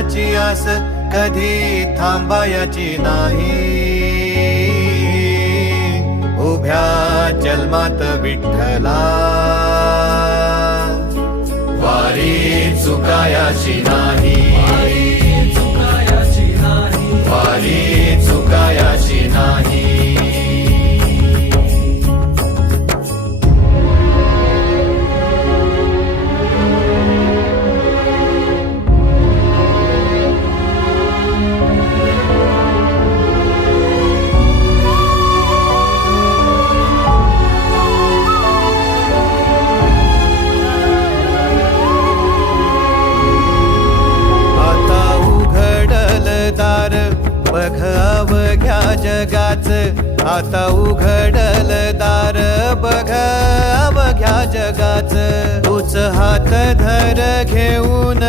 देवाची आस कधी थांबायची नाही. उभ्या जन्मात विठ्ठला वारी चुकायाची नाही. वारी चुकायाची नाही. बघ अवघ्या जगाच, आता उघडल दार बघ अवघ्या जगाच. तूच हात धर घेऊन